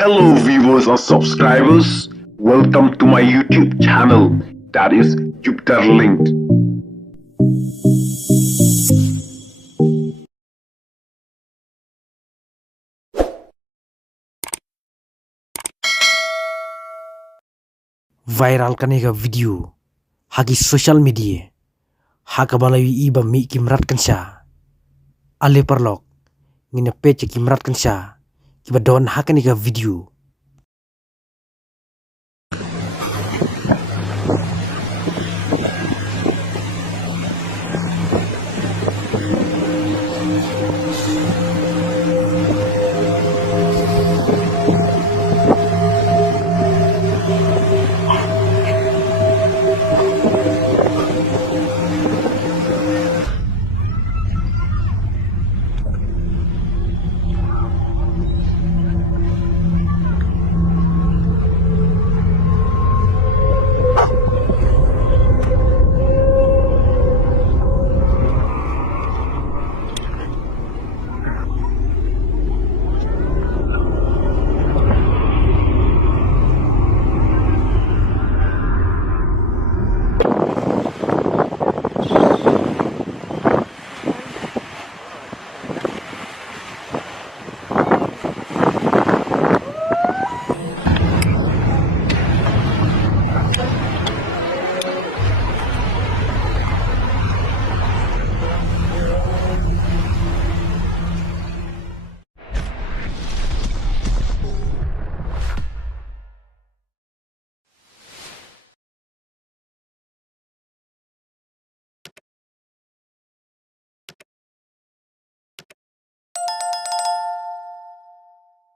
Hello viewers or subscribers, welcome to my YouTube channel, that is Jupiter Linked. Viral kanega video hagi social media hakabalawi iba mi kimrat kansha ale perlok ngina pece kimrat kansha kiba don hakanega video